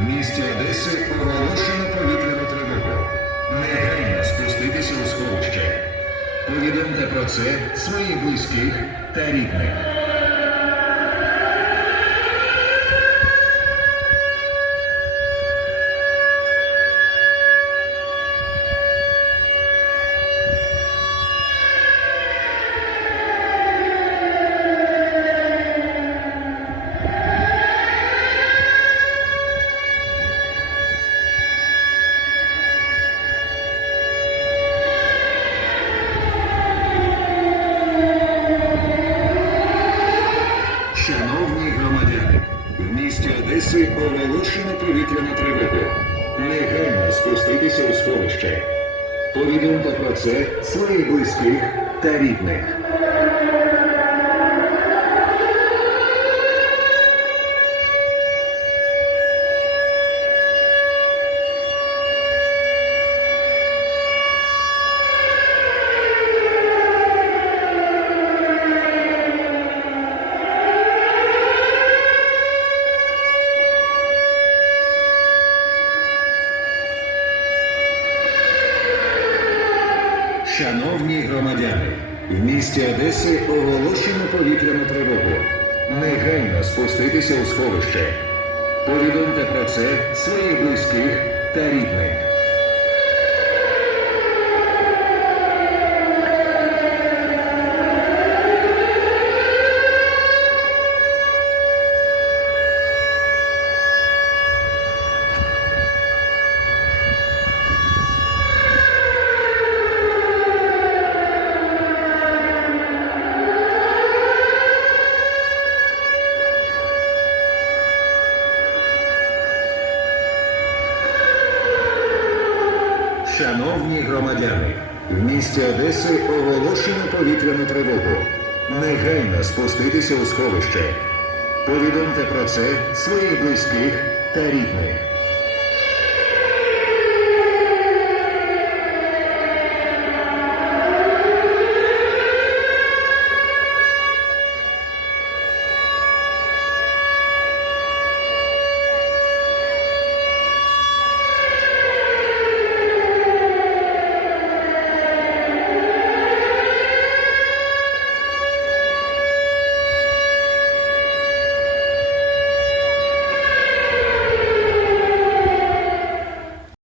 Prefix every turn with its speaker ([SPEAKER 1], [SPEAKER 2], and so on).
[SPEAKER 1] В місті Одеси оголошено повітряну тривогу. Негайно спуститися у сховище. Повідомте про це своїх близьких та рідних. Місті Одеси повітряна тривога. Негайно спуститися у сховище. Повідомте про це своїх близьких та рідних. Шановні громадяни, в місті Одеси оголошено повітряну тривогу. Негайно спуститися у сховище. Повідомте про це своїх близьких та рідних. Шановні громадяни, в місті Одеси оголошено повітряну тривогу. Негайно спуститися у сховище. Повідомте про це своїх близьких та рідних.